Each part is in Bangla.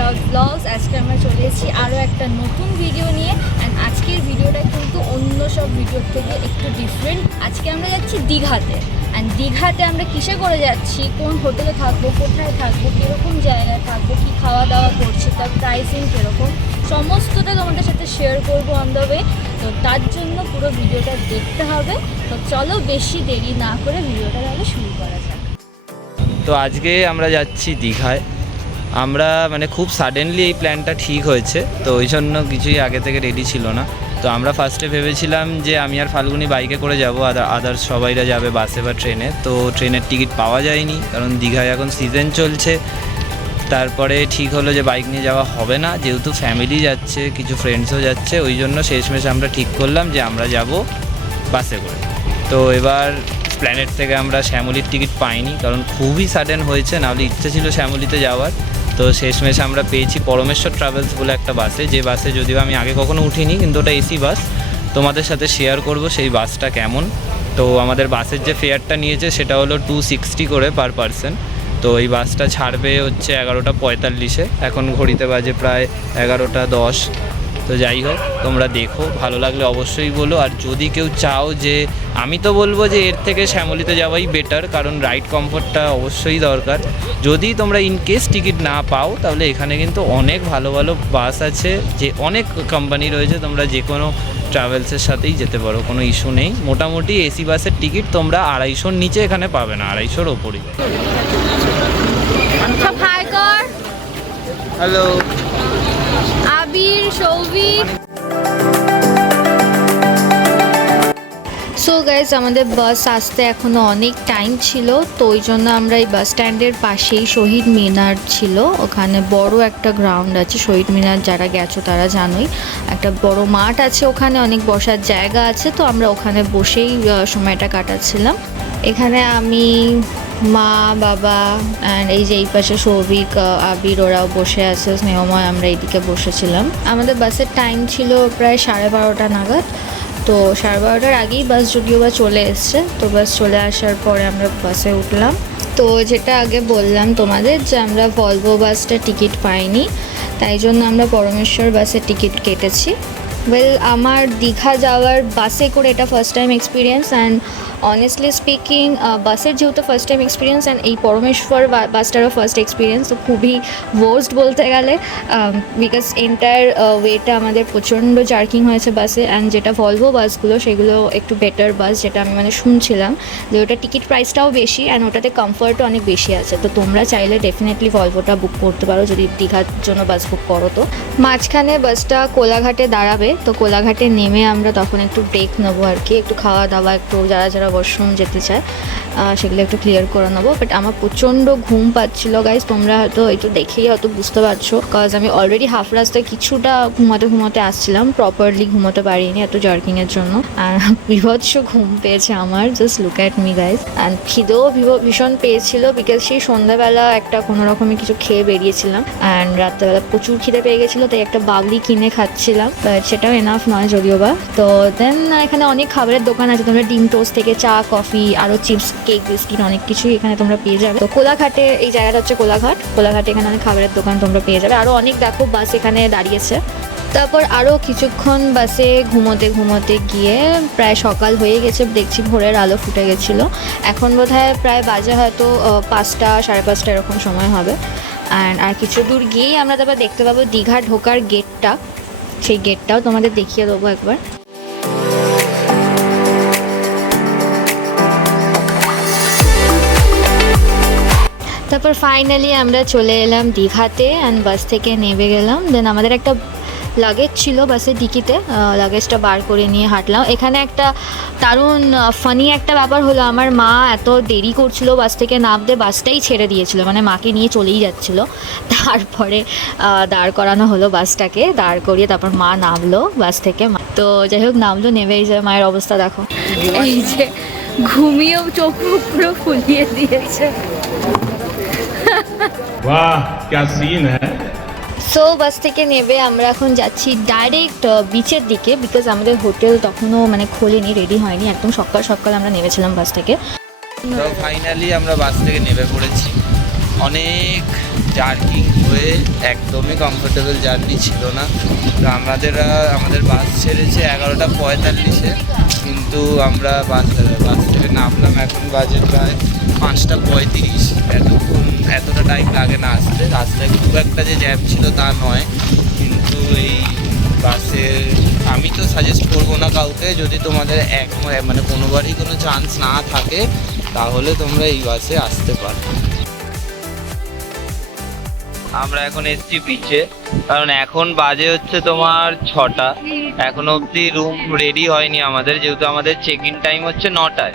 রাউত ব্লগস। আজকে আমরা চলে এসেছি আরও একটা নতুন ভিডিও নিয়ে। অ্যান্ড আজকের ভিডিওটা কিন্তু অন্য সব ভিডিওর থেকে একটু ডিফারেন্ট। আজকে আমরা যাচ্ছি দীঘাতে। অ্যান্ড দীঘাতে আমরা কিসে করে যাচ্ছি, কোন হোটেলে থাকবো, কোথায় থাকবো, কীরকম জায়গায় থাকবো, কী খাওয়া দাওয়া করছে, তার প্রাইসিং কীরকম, সমস্তটা তোমাদের সাথে শেয়ার করবো অন দ্য ওয়ে। তো তার জন্য পুরো ভিডিওটা দেখতে হবে। তো চলো বেশি দেরি না করে ভিডিওটা তাহলে শুরু করা যাক। তো আজকে আমরা যাচ্ছি দীঘায়। আমরা খুব সাডেনলি এই প্ল্যানটা ঠিক হয়েছে, তো ওই জন্য কিছুই আগে থেকে রেডি ছিল না। তো আমরা ফার্স্টে ভেবেছিলাম যে আমি আর ফাল্গুনি বাইকে করে যাব, আদার্স সবাইরা যাবে বাসে বা ট্রেনে। তো ট্রেনের টিকিট পাওয়া যায়নি, কারণ দীঘায় এখন সিজন চলছে। তারপরে ঠিক হলো যে বাইক নিয়ে যাওয়া হবে না, যেহেতু ফ্যামিলি যাচ্ছে, কিছু ফ্রেন্ডসও যাচ্ছে, ওই জন্য শেষমেশ আমরা ঠিক করলাম যে আমরা যাব বাসে করে। তো এবার প্ল্যানেট থেকে আমরা শ্যামলির টিকিট পাইনি, কারণ খুবই সাডেন হয়েছে, নাহলে ইচ্ছে ছিল শ্যামলিতে যাওয়ার। তো শেষমেশ আমরা পেয়েছি পরমেশ্বর ট্রাভেলস বলে একটা বাসে, যে বাসে যদিও আমি আগে কখনো উঠিনি, কিন্তু ওটা এসি বাস। তোমাদের সাথে শেয়ার করব সেই বাসটা কেমন। তো আমাদের বাসের যে ফেয়ারটা নিয়েছে সেটা হলো 260 করে পার পারসন। তো এই বাসটা ছাড়বে হচ্ছে 11:45-এ, এখন ঘড়িতে বাজে প্রায় 11:10। তো যাই হোক, তোমরা দেখো, ভালো লাগলে অবশ্যই বলো। আর যদি কেউ চাও, যে আমি তো বলবো যে এর থেকে শ্যামলিতে যাওয়াই বেটার, কারণ রাইড কমফোর্টটা অবশ্যই দরকার। যদি তোমরা ইনকেস টিকিট না পাও, তাহলে এখানে কিন্তু অনেক ভালো ভালো বাস আছে, যে অনেক কোম্পানি রয়েছে, তোমরা যে কোনো ট্রাভেলসের সাথেই যেতে পারো, কোনো ইস্যু নেই। মোটামুটি এসি বাসের টিকিট তোমরা 250-র নিচে এখানে পাবে না, 250-র ওপরই। হ্যালো আবির, সৌভিক। সো গাইজ, আমাদের বাস আসতে এখনও অনেক টাইম ছিল, তো ওই জন্য আমরা এই বাস স্ট্যান্ডের পাশেই শহীদ মিনার ছিল, ওখানে বড় একটা গ্রাউন্ড আছে। শহীদ মিনার যারা গেছো তারা জানোই, একটা বড় মাঠ আছে, ওখানে অনেক বসার জায়গা আছে। তো আমরা ওখানে বসেই সময়টা কাটাচ্ছিলাম। এখানে আমি, মা, বাবা অ্যান্ড এই যে এই পাশে সৌভিক, আবির, ওরাও বসে আছে, স্নেহময়, আমরা এইদিকে বসেছিলাম। আমাদের বাসের টাইম ছিল প্রায় 12:30 নাগাদ। তো 12:30-টার আগেই বাস যদিও বা চলে এসছে। তো বাস চলে আসার পরে আমরা বাসে উঠলাম। তো যেটা আগে বললাম তোমাদের, যে আমরা ভলভো বাসটা টিকিট পাইনি, তাই জন্য আমরা পরমেশ্বর বাসের টিকিট কেটেছি। আমার দীঘা যাওয়ার বাসে করে এটা first time experience. And honestly speaking, বাসের যেহেতু ফার্স্ট টাইম এক্সপিরিয়েন্স, অ্যান্ড এই পরমেশ্বর বাসটারও ফার্স্ট এক্সপিরিয়েন্স, তো খুবই ওয়ার্স্ট বলতে গেলে, বিকজ এন্টায়ার ওয়েটা আমাদের প্রচণ্ড জার্কিং হয়েছে বাসে। অ্যান্ড যেটা ভলভো বাসগুলো, সেগুলো একটু বেটার বাস, যেটা আমি শুনছিলাম যে ওটা টিকিট প্রাইসটাও বেশি, অ্যান্ড ওটাতে কমফর্টও অনেক বেশি আছে। তো তোমরা চাইলে ডেফিনেটলি ভলভোটা বুক করতে পারো, যদি দীঘার জন্য বাস বুক করো। তো মাঝখানে বাসটা কোলাঘাটে দাঁড়াবে, তো কোলাঘাটে নেমে আমরা তখন একটু ব্রেক নেবো আর কি, একটু খাওয়া দাওয়া, একটু যারা যারা ওয়াশরুম যেতে চায় সেগুলো একটু ক্লিয়ার করে নেবো। বাট আমার প্রচণ্ড ঘুম পাচ্ছিল গাইজ, তোমরা হয়তো একটু দেখেই হয়তো বুঝতে পারছো, কজ আমি অলরেডি হাফ রাস্তায় কিছুটা ঘুমাতে আসছিলাম, প্রপারলি ঘুমোতে পারিনি এত জার্কিংয়ের জন্য। আর বিভৎস ঘুম পেয়েছে আমার, just look at me guys. And খিদেও ভীষণ পেয়েছিল, বিকজ সেই সন্ধ্যাবেলা একটা কোনো রকমের কিছু খেয়ে বেরিয়েছিলাম, অ্যান্ড রাত্রেবেলা প্রচুর খিদে পেয়ে গেছিলো, তাই একটা বাবলি কিনে খাচ্ছিলাম, বাট সেটাও এনাফ নয় যদিও বা। তো দেন এখানে অনেক খাবারের দোকান আছে, তোমরা ডিম টোস্ট থেকে চা, কফি, আরও চিপস, কেক, বিস্কিট, অনেক কিছুই এখানে তোমরা পেয়ে যাবে। তো কোলাঘাটে, এই জায়গাটা হচ্ছে কোলাঘাটে এখানে অনেক খাবারের দোকান তোমরা পেয়ে যাবে। আরও অনেক দেখো বাস এখানে দাঁড়িয়েছে। তারপর আরও কিছুক্ষণ বাসে ঘুমোতে গিয়ে প্রায় সকাল হয়ে গেছে, দেখছি ভোরের আলো ফুটে গেছিলো। এখন বোধহয় প্রায় বাজে হয়তো 5টা, 5:30 এরকম সময় হবে। আর কিছু দূর গিয়েই আমরা তারপর দেখতে পাবো দীঘা ঢোকার গেটটা, সেই গেটটাও তোমাদের দেখিয়ে দেবো একবার। তারপর ফাইনালি আমরা চলে এলাম দীঘাতে, অ্যান্ড বাস থেকে নেমে গেলাম। দেন আমাদের একটা লাগেজ ছিল বাসের ডিকিতে, লাগেজটা বার করে নিয়ে হাঁটলাম। এখানে একটা দারুণ ফানি একটা ব্যাপার হলো, আমার মা এত দেরি করছিল বাস থেকে নামতে, বাসটাই ছেড়ে দিয়েছিল, মাকে নিয়ে চলেই যাচ্ছিলো। তারপরে দাঁড় করানো হলো বাসটাকে, দাঁড় করিয়ে তারপর মা নামলো বাস থেকে। তো যাই হোক, নামলো, নেমে এই যে মায়ের অবস্থা দেখো, এই যে ঘুমিয়েও চোখ পুরো ফুলিয়ে দিয়েছে। वाह क्या सीन है। সো বাস থেকে নেবে আমরা এখন যাচ্ছি ডাইরেক্ট বিচের দিকে, বিকজ আমাদের হোটেল তখনও খোলেনি, রেডি হয়নি, একদম সকাল সকাল আমরা নেমেছিলাম বাস থেকে। তো ফাইনালি আমরা বাস থেকে নেমে পড়েছি। অনেক জার্কিং হয়ে একদমই কমফোর্টেবল জার্নি ছিল না। তো আমাদের বাস ছেড়েছে 11:45-এ, কিন্তু আমরা বাস থেকে নামলাম, এখন বাজে প্রায় 5:35। এতটা টাইম লাগে না আসতে। রাস্তায় খুব একটা যে জ্যাম ছিল তা নয়, কিন্তু এই বাসে আমি তো সাজেস্ট করবো না কাউকে, যদি তোমাদের মানে কোনোবারই কোনো চান্স না থাকে তাহলে তোমরা এই বাসে আসতে পারো। আমরা এখন এসছি বিচে, কারণ এখন বাজে হচ্ছে তোমার 6টা, এখনো অবধি রুম রেডি হয়নি আমাদের, যেহেতু আমাদের চেক ইন টাইম হচ্ছে 9টায়।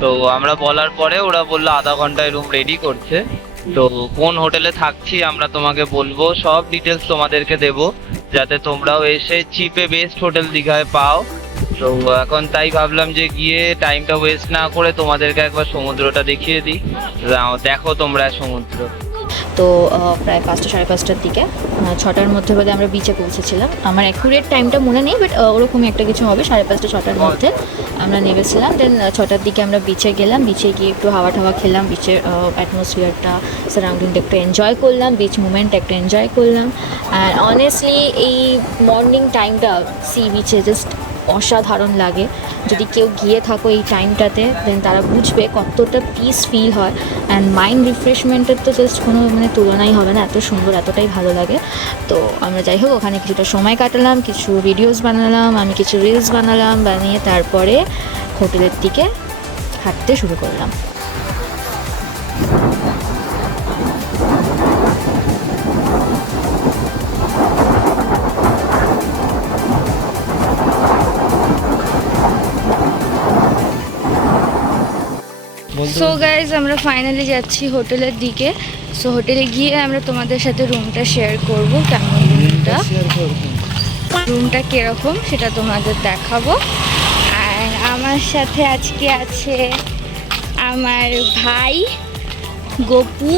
তো আমরা বলার পরে ওরা বললো আধা ঘন্টায় রুম রেডি করছে। তো কোন হোটেলে থাকছি আমরা তোমাকে বলবো, সব ডিটেলস তোমাদেরকে দেবো, যাতে তোমরাও এসে চিপে বেস্ট হোটেল দীঘায় পাও। তো এখন তাই ভাবলাম যে গিয়ে টাইমটা ওয়েস্ট না করে তোমাদেরকে একবার সমুদ্রটা দেখিয়ে দিই। দেখো তোমরা সমুদ্র। তো প্রায় 5টা 5:30টার দিকে, 6টার মধ্যে বোধহয় আমরা বিচে পৌঁছেছিলাম। আমার অ্যাকুরেট টাইমটা মনে নেই, বাট ওরকমই একটা কিছু হবে। 5:30 6টার মধ্যে আমরা নেমেছিলাম। দেন 6টার দিকে আমরা বিচে গেলাম। বিচে গিয়ে একটু হাওয়া টাওয়া খেলাম, বিচের অ্যাটমসফিয়ারটা, সারাউন্ডিংটা একটু এনজয় করলাম, বিচ মুভমেন্ট একটু এনজয় করলাম। অ্যান্ড অনেস্টলি এই মর্নিং টাইমটা সি বিচে জাস্ট অসাধারণ লাগে। যদি কেউ গিয়ে থাকো এই টাইমটাতে, দেন তারা বুঝবে কতটা পিস ফিল হয়। অ্যান্ড মাইন্ড রিফ্রেশমেন্টের তো জাস্ট কোনো তুলনাই হবে না, এত সুন্দর, এতটাই ভালো লাগে। তো আমরা যাই হোক ওখানে কিছুটা সময় কাটালাম, কিছু ভিডিওস বানালাম, আমি কিছু রিলস বানালাম, বানিয়ে তারপরে হোটেলের দিকে হাঁটতে শুরু করলাম। সো গাইজ, আমরা ফাইনালি যাচ্ছি হোটেলের দিকে। সো হোটেলে গিয়ে আমরা তোমাদের সাথে রুমটা শেয়ার করব, কেমন রুমটা কীরকম সেটা তোমাদের দেখাবো। আর আমার সাথে আজকে আছে আমার ভাই গপু।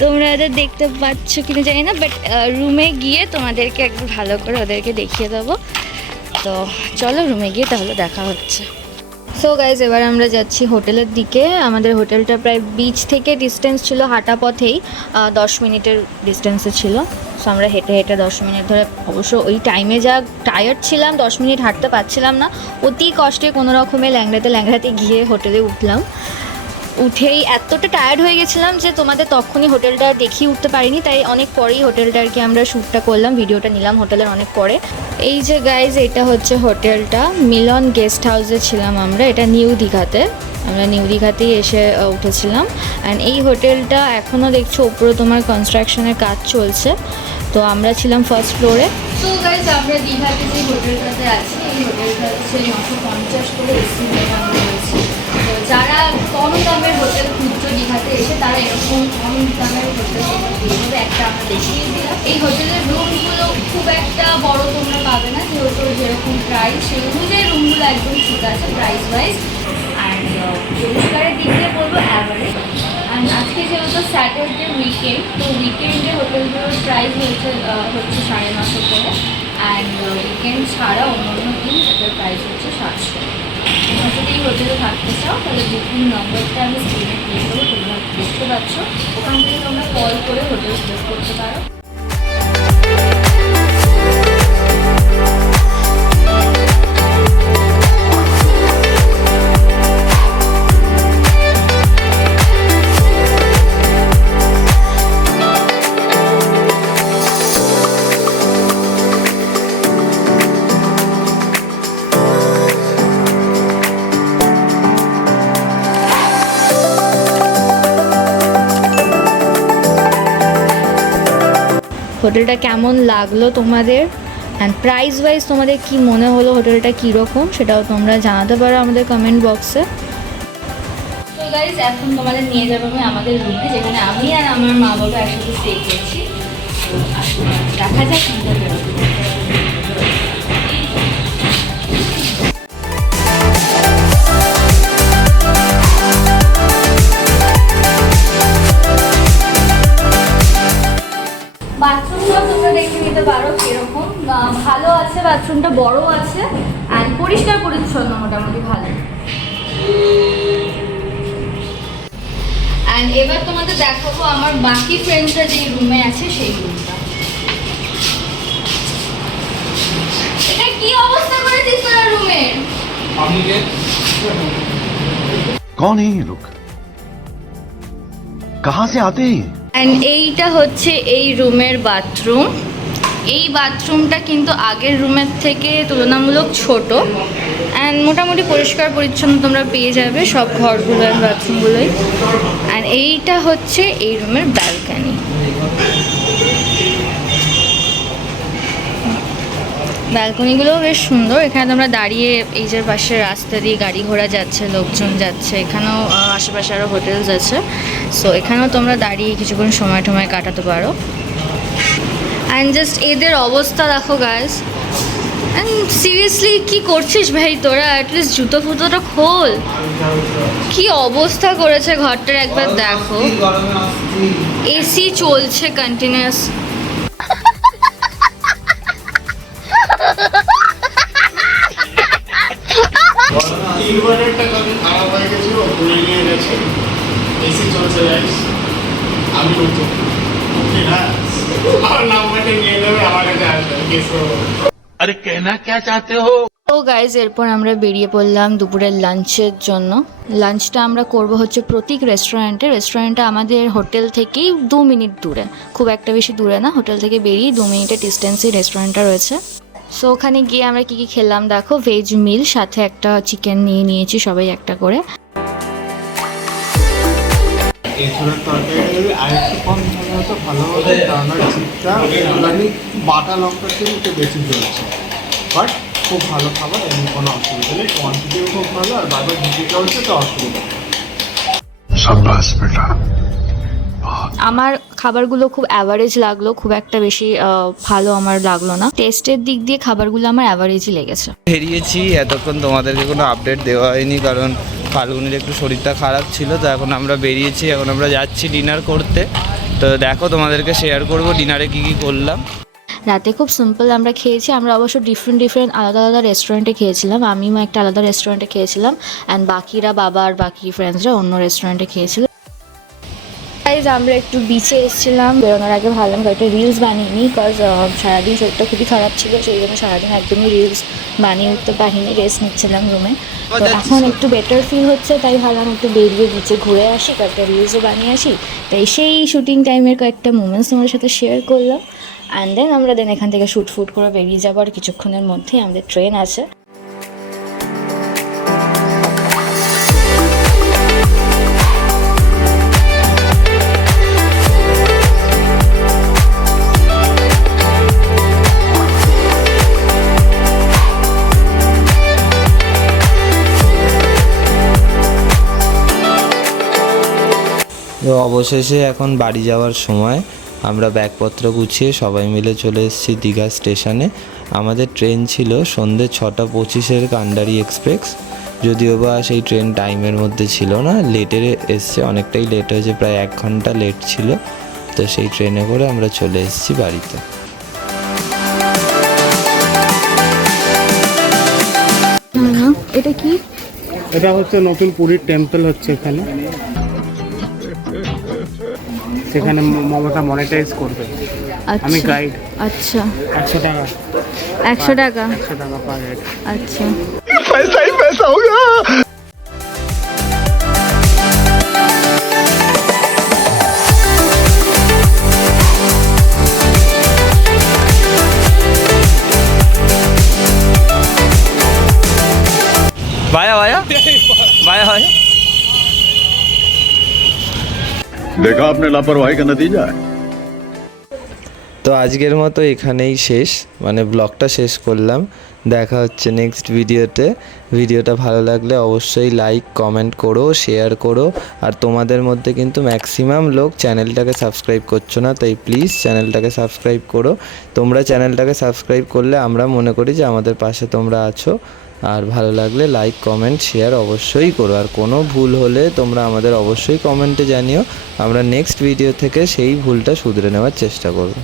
তোমরা ওদের দেখতে পাচ্ছ কিনা জানি না, বাট রুমে গিয়ে তোমাদেরকে একবার ভালো করে ওদেরকে দেখিয়ে দেবো। তো চলো রুমে গিয়ে তাহলে দেখা হচ্ছে। সো গাইজ, এবার আমরা যাচ্ছি হোটেলের দিকে। আমাদের হোটেলটা প্রায় বিচ থেকে ডিস্টেন্স ছিল হাঁটা পথেই 10 মিনিটের ডিস্টেন্সে ছিল। সো আমরা হেঁটে হেঁটে 10 মিনিট ধরে, অবশ্য ওই টাইমে যা টায়ার্ড ছিলাম, 10 মিনিট হাঁটতে পারছিলাম না, অতি কষ্টে কোনো রকমে ল্যাংড়াতে গিয়ে হোটেলে উঠলাম। উঠেই এতটা টায়ার্ড হয়ে গেছিলাম যে তোমাদের তখনই হোটেলটা দেখিয়ে উঠতে পারিনি, তাই অনেক পরেই হোটেলটা আর কি আমরা শ্যুটটা করলাম, ভিডিওটা নিলাম হোটেলের অনেক পরে। এই যে গাইজ, এটা হচ্ছে হোটেলটা, মিলন গেস্ট হাউসে ছিলাম আমরা, এটা নিউ দীঘাতে। আমরা নিউ দীঘাতেই এসে উঠেছিলাম। অ্যান্ড এই হোটেলটা এখনও দেখছো ওপরে তোমার কনস্ট্রাকশনের কাজ চলছে। তো আমরা ছিলাম ফার্স্ট ফ্লোরে। তো গাইজ, আমরা দীঘাতে যে হোটেলটাতে আছি, এই হোটেলটা হচ্ছে 950 করে এসি আমরা রয়েছি। তো যারা কম দামের হোটেল খুঁজছো দীঘাতে এসে, তারা এরকম কম দামের হোটেল এইভাবে একটা আমরা দেখিয়ে দিলাম। এই হোটেলের রুমগুলো খুব একটা বড় তোমরা পাবে না, যেহেতু যেরকম প্রাইস সেই অনুযায়ী রুমগুলো একদম ঠিক আছে প্রাইস ওয়াইজ। অ্যান্ড পরিষ্কারের দিক দিয়ে বলবো অ্যাভারেজ। অ্যান্ড আজকে যেহেতু স্যাটারডে উইকেন্ড, তো উইকেন্ডে হোটেলগুলোর প্রাইস হচ্ছে 950 করে। অ্যান্ড উইকেন্ড ছাড়া অন্য দিন সেটার প্রাইস হচ্ছে 700। তোমরা যদি এই হোটেলে থাকতে চাও তাহলে বুকিং নম্বরটা আমি স্ক্রিনে দিয়ে দেবো, তোমরা দেখতে পাচ্ছ। ওখান থেকে তোমরা কল করে হোটেল বুক করতে পারো। হোটেলটা কেমন লাগলো তোমাদের, অ্যান্ড প্রাইস ওয়াইজ তোমাদের কি মনে হলো হোটেলটা কীরকম, সেটাও তোমরা জানাতে পারো আমাদের কমেন্ট বক্সে। তো গাইজ, এখন তোমাদের নিয়ে যাবো আমি আমাদের রুমে, যেখানে আমি আর আমার মা বাবা একসাথে স্টে করছি। তো দেখা যাক বাথরুমটাও তোমরা দেখে নিতে পারো কিরকম ভালো আছে। বাথরুমটা বড় আছে আর পরিষ্কার পরিচ্ছন্ন মোটামুটি ভালো। অ্যান্ড এবার তোমাদের দেখাবো আমার বাকি ফ্রেন্ডসরা যে রুমে আছে সেই রুমটা। এটা কি অবস্থা করেছিস তোরা রুমের? कौन है ये लोग कहाँ से आते हैं অ্যান্ড এইটা হচ্ছে এই রুমের বাথরুম। এই বাথরুমটা কিন্তু আগের রুমের থেকে তুলনামূলক ছোট অ্যান্ড মোটামুটি পরিষ্কার পরিচ্ছন্ন তোমরা পেয়ে যাবে সব ঘরগুলো অ্যান্ড বাথরুমগুলোই। অ্যান্ড এইটা হচ্ছে এই রুমের ব্যালকানি। ব্যালকনিগুলোও বেশ সুন্দর। এখানে তোমরা দাঁড়িয়ে এই যে পাশে রাস্তা দিয়ে গাড়ি ঘোড়া যাচ্ছে, লোকজন যাচ্ছে, এখানেও আশেপাশে আরও হোটেলস আছে, সো এখানেও তোমরা দাঁড়িয়ে কিছুক্ষণ সময় টময় কাটাতে পারো। অ্যান্ড জাস্ট এদের অবস্থা দেখো গাইস, অ্যান্ড সিরিয়াসলি কি করছিস ভাই তোরা? অ্যাটলিস্ট জুতো ফুতোটা খোল। কি অবস্থা করেছে ঘরটার একবার দেখো। এসি চলছে কন্টিনিউয়াস। ইনভার্টারটা কবে খারাপ হয়ে গেছিল, তুলে নিয়ে গেছে, এসি চলছে গাইস। আমি নতুন হ্যাঁ, আমার নাম্বারটা নিয়ে নেবে, আমার কাছে আসবে, কেস করবো। अरे कहना क्या चाहते हो তো গাইজ এরপর আমরা বেরিয়ে পড়লাম দুপুরের লাঞ্চের জন্য। লাঞ্চটা আমরা করব হচ্ছে প্রতীক রেস্টুরেন্টে। রেস্টুরেন্টটা আমাদের হোটেল থেকেই 2 মিনিট দূরে, খুব একটা বেশি দূরে না। হোটেল থেকে বেরিয়ে 2 মিনিটের ডিস্টেন্সে রেস্টুরেন্টটা রয়েছে। সো ওখানে গিয়ে আমরা কী কী খেলাম দেখো। ভেজ মিল, সাথে একটা চিকেন নিয়ে নিয়েছি সবাই একটা করে। এছাড়া তরকারি আরেকটু কম ভালো হতো, ভালো হতো, কারণ চিপটা মানে বাটা লঙ্কার থেকে একটু বেশি চলছে। বাট খুব ভালো খাবার, এমনি কোনো অসুবিধা নেই। কোয়ান্টিটিও খুব ভালো, আর বারবার ঢুকিটা হচ্ছে তো অসুবিধা নেই। शाबाश बेटा আমার খাবারগুলো খুব অ্যাভারেজ লাগলো, খুব একটা বেশি ভালো আমার লাগলো না। টেস্টের দিক দিয়ে খাবারগুলো আমার অ্যাভারেজই লেগেছে। বেরিয়েছি, এতক্ষণ তোমাদেরকে কোনো আপডেট দেওয়া হয়নি কারণ ফাল্গুনির একটু শরীরটা খারাপ ছিল। তো এখন আমরা বেরিয়েছি, এখন আমরা যাচ্ছি ডিনার করতে। তো দেখো তোমাদেরকে শেয়ার করব ডিনারে কী কী করলাম। রাতে খুব সিম্পল আমরা খেয়েছি। আমরা অবশ্য ডিফারেন্ট আলাদা আলাদা রেস্টুরেন্টে খেয়েছিলাম। আমিও একটা আলাদা রেস্টুরেন্টে খেয়েছিলাম অ্যান্ড বাকিরা, বাবা আর বাকি ফ্রেন্ডসরা অন্য রেস্টুরেন্টে খেয়েছিল। গাইজ আমরা একটু বিচে এসেছিলাম, বেরোনোর আগে ভাবলাম কয়েকটা রিলস বানিয়ে নিই, বিকজ সারাদিন শরীরটা খুবই খারাপ ছিল, সেই জন্য সারাদিন একদমই রিলস বানিয়ে উঠতে পারিনি, রেস্ট নিচ্ছিলাম রুমে। তো এখন একটু বেটার ফিল হচ্ছে, তাই ভাবলাম একটু বেরিয়ে বিচে ঘুরে আসি, কয়েকটা রিলসও বানিয়ে আসি। তাই সেই শুটিং টাইমের কয়েকটা মোমেন্টস তোমাদের সাথে শেয়ার করলাম। অ্যান্ড দেন আমরা এখান থেকে শুট করে বেরিয়ে যাবো। আর কিছুক্ষণের মধ্যেই আমাদের ট্রেন আছে। তো অবশেষে এখন বাড়ি যাওয়ার সময়। আমরা ব্যাগপত্র গুছিয়ে সবাই মিলে চলে এসেছি দীঘা স্টেশনে। আমাদের ট্রেন ছিল সন্ধ্যে 6:25 কান্ডারি এক্সপ্রেস, যদিও বা সেই ট্রেন টাইমের মধ্যে ছিল না, লেটে এসছে, অনেকটাই লেট হয়েছে, প্রায় 1 ঘন্টা লেট ছিল। তো সেই ট্রেনে করে আমরা চলে এসেছি বাড়িতে। এটা কি? এটা হচ্ছে নতুন পুরীর টেম্পল হচ্ছে এখানে, সেখানে মমতা মনিটাইজ করবে। আমি গাইড। আচ্ছা, 100 টাকা 100 টাকা 100 টাকা পার হেড। আচ্ছা। पैसा ही पैसा होगा বায়া বায়া বায়া বায়া। देखा आपने लापरवाही का नतीजा है তো আজকের মতো এখানেই শেষ, মানে ব্লগটা শেষ করলাম। দেখা হচ্ছে নেক্সট ভিডিওতে। ভিডিওটা ভালো লাগলে অবশ্যই লাইক কমেন্ট করো, শেয়ার করো। আর তোমাদের মধ্যে কিন্তু ম্যাক্সিমাম লোক চ্যানেলটাকে সাবস্ক্রাইব করছো না, তাই প্লিজ চ্যানেলটাকে সাবস্ক্রাইব করো। তোমরা চ্যানেলটাকে সাবস্ক্রাইব করলে আমরা মনে করি যে আমাদের পাশে তোমরা আছো। আর ভালো লাগলে লাইক কমেন্ট শেয়ার অবশ্যই করো। আর কোনো ভুল হলে তোমরা আমাদের অবশ্যই কমেন্টে জানিও, আমরা নেক্সট ভিডিও থেকে সেই ভুলটা শুধরে নেওয়ার চেষ্টা করব।